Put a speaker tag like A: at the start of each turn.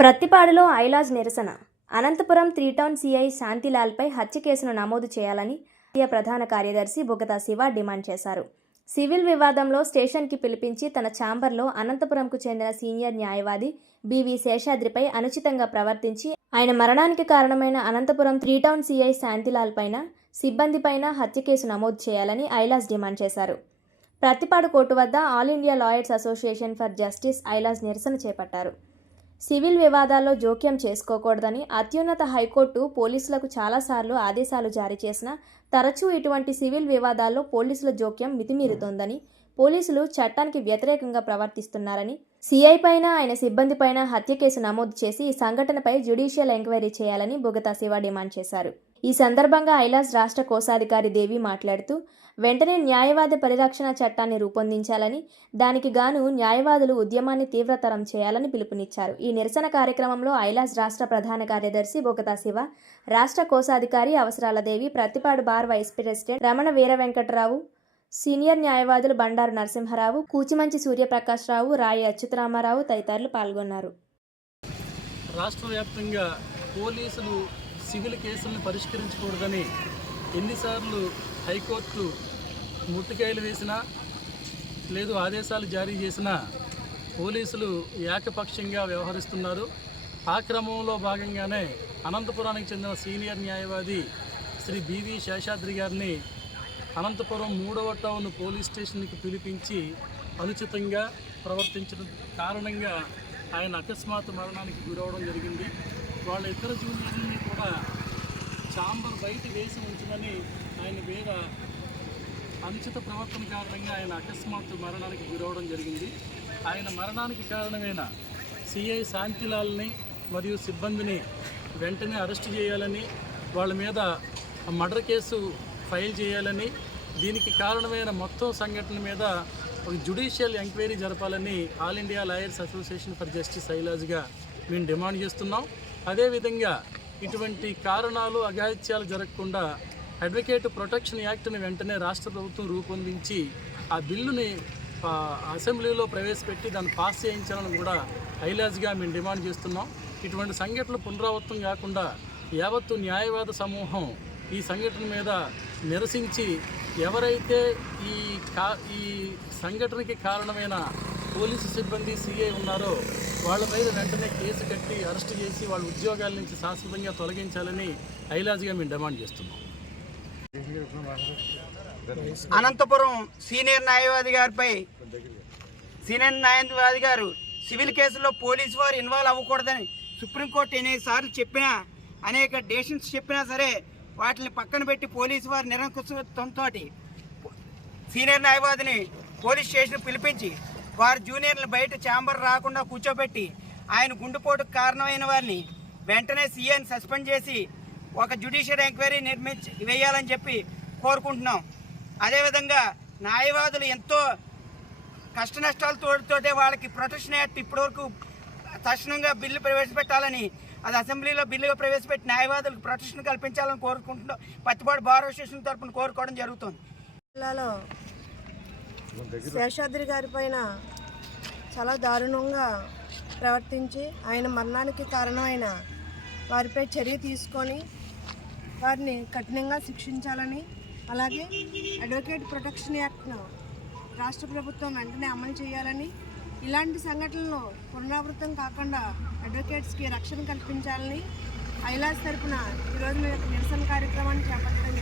A: ప్రత్తిపాడులో AILAJ నిరసన. Anantapuram three town CI శాంతిలాల్పై హత్య కేసును నమోదు చేయాలని ప్రధాన కార్యదర్శి బుగతా శివ డిమాండ్ చేశారు. సివిల్ వివాదంలో స్టేషన్కి పిలిపించి తన ఛాంబర్లో అనంతపురంకు చెందిన సీనియర్ న్యాయవాది బివి శేషాద్రిపై అనుచితంగా ప్రవర్తించి ఆయన మరణానికి కారణమైన Anantapuram three town CI Shantilal పైన సిబ్బంది పైన హత్య కేసు నమోదు చేయాలని ఐలాస్ డిమాండ్ చేశారు. ప్రతిపాడు కోర్టు వద్ద All India Lawyers Association for Justice AILAJ నిరసన చేపట్టారు. సివిల్ వివాదాల్లో జోక్యం చేసుకోకూడదని అత్యున్నత హైకోర్టు పోలీసులకు చాలాసార్లు ఆదేశాలు జారీ చేసినా తరచూ ఇటువంటి సివిల్ వివాదాల్లో పోలీసుల జోక్యం మితిమీరుతోందని పోలీసులు చట్టానికి వ్యతిరేకంగా ప్రవర్తిస్తున్నారని సిఐ పైన ఆయన సిబ్బంది పైన హత్య కేసు నమోదు చేసి ఈ సంఘటనపై జ్యుడిషియల్ ఎంక్వైరీ చేయాలని బుగతా శివ డిమాండ్ చేశారు. ఈ సందర్భంగా ఐలాస్ రాష్ట్ర కోశాధికారి దేవి మాట్లాడుతూ వెంటనే న్యాయవాద పరిరక్షణ చట్టాన్ని రూపొందించాలని దానికి గాను న్యాయవాదులు ఉద్యమాన్ని తీవ్రతరం చేయాలని పిలుపునిచ్చారు. ఈ నిరసన కార్యక్రమంలో ఐలాస్ రాష్ట్ర ప్రధాన కార్యదర్శి బొగతా శివ రాష్ట్ర కోశాధికారి Avasarala Devi Prathipadu bar vice president Ramana Veera Venkatarao senior న్యాయవాదులు బండారు నరసింహారావు కూచిమంచి సూర్యప్రకాశ్రావు రాయి అచ్యుతరామారావు తదితరులు పాల్గొన్నారు.
B: రాష్ట్ర వ్యాప్తంగా పోలీసులు సివిల్ కేసులను పరిష్కరించకూడదని ఎన్నిసార్లు హైకోర్టు ముట్టుకాయలు వేసినా లేదు ఆదేశాలు జారీ చేసినా పోలీసులు ఏకపక్షంగా వ్యవహరిస్తున్నారు. ఆ క్రమంలో భాగంగానే అనంతపురానికి చెందిన సీనియర్ న్యాయవాది శ్రీ బివి శేషాద్రి గారిని అనంతపురం మూడవ టౌన్ పోలీస్ స్టేషన్కి పిలిపించి అనుచితంగా ప్రవర్తించడం కారణంగా ఆయన అకస్మాత్తు మరణానికి గురవడం జరిగింది. వాళ్ళ ఇద్దరు జూనియర్లని కూడా చాంబర్ బయట వేసి ఉంచమని ఆయన మీద అనుచిత ప్రవర్తన కారణంగా ఆయన అకస్మాత్తు మరణానికి గురవడం జరిగింది. ఆయన మరణానికి కారణమైన సిఐ శాంతిలాల్ని మరియు సిబ్బందిని వెంటనే అరెస్ట్ చేయాలని వాళ్ళ మీద మర్డర్ కేసు ఫైల్ చేయాలని దీనికి కారణమైన మొత్తం సంఘటన మీద ఒక జుడిషియల్ ఎంక్వైరీ జరపాలని All India Lawyers Association for Justice ఐలాజ్గా మేము డిమాండ్ చేస్తున్నాం. అదేవిధంగా ఇటువంటి కారణాలు అఘాయిత్యాలు జరగకుండా అడ్వకేట్ ప్రొటెక్షన్ యాక్ట్ని వెంటనే రాష్ట్ర ప్రభుత్వం రూపొందించి ఆ బిల్లుని అసెంబ్లీలో ప్రవేశపెట్టి దాన్ని పాస్ చేయించాలని కూడా ఐలాజ్గా మేము డిమాండ్ చేస్తున్నాం. ఇటువంటి సంఘటనలు పునరావృతం కాకుండా యావత్తు న్యాయవాద సమూహం ఈ సంఘటన మీద నిరసించి ఎవరైతే ఈ కా ఈ సంఘటనకి కారణమైన పోలీసు సిబ్బంది సీఏ ఉన్నారో వాళ్ళ మీద వెంటనే కేసు కట్టి అరెస్ట్ చేసి వాళ్ళ ఉద్యోగాల నుంచి శాశ్వతంగా తొలగించాలని ఐలాజ్గా మేము డిమాండ్ చేస్తున్నాం.
C: అనంతపురం సీనియర్ న్యాయవాది గారిపై సీనియర్ న్యాయవాది గారు సివిల్ కేసులో పోలీసు వారు ఇన్వాల్వ్ అవ్వకూడదని సుప్రీంకోర్టు ఎన్నిసార్లు చెప్పినా అనేక డేషన్స్ చెప్పినా సరే వాటిని పక్కన పెట్టి పోలీసు వారి నిరంకుశత్వంతో సీనియర్ న్యాయవాదిని పోలీస్ స్టేషన్ పిలిపించి వారు జూనియర్లు బయట ఛాంబర్ రాకుండా కూర్చోబెట్టి ఆయన గుండెపోటుకు కారణమైన వారిని వెంటనే సీఎన్ సస్పెండ్ చేసి ఒక జ్యుడిషియల్ ఎంక్వైరీ నిర్మించి వేయాలని చెప్పి కోరుకుంటున్నాం. అదేవిధంగా న్యాయవాదులు ఎంతో కష్ట తోడుతోటే వాళ్ళకి ప్రొటెక్షన్ యాక్ట్ ఇప్పటివరకు తక్షణంగా బిల్లు ప్రవేశపెట్టాలని అది అసెంబ్లీలో బిల్లుగా ప్రవేశపెట్టి న్యాయవాదులకు ప్రొటెక్షన్ కల్పించాలని కోరుకుంటున్నాం పత్తిపాడు బార్ అసోసియేషన్ తరపున కోరుకోవడం జరుగుతుంది.
D: జిల్లాలో శేషాద్రి గారి పైన చాలా దారుణంగా ప్రవర్తించి ఆయన మరణానికి కారణమైన వారిపై చర్య తీసుకొని వారిని కఠినంగా శిక్షించాలని అలాగే అడ్వకేట్ ప్రొటెక్షన్ యాక్ట్ను రాష్ట్ర ప్రభుత్వం వెంటనే అమలు చేయాలని ఇలాంటి సంఘటనలు పునరావృతం కాకుండా అడ్వకేట్స్కి రక్షణ కల్పించాలని ఐలాస్ తరఫున ఈరోజు మేము నిరసన కార్యక్రమాన్ని చేపట్టడం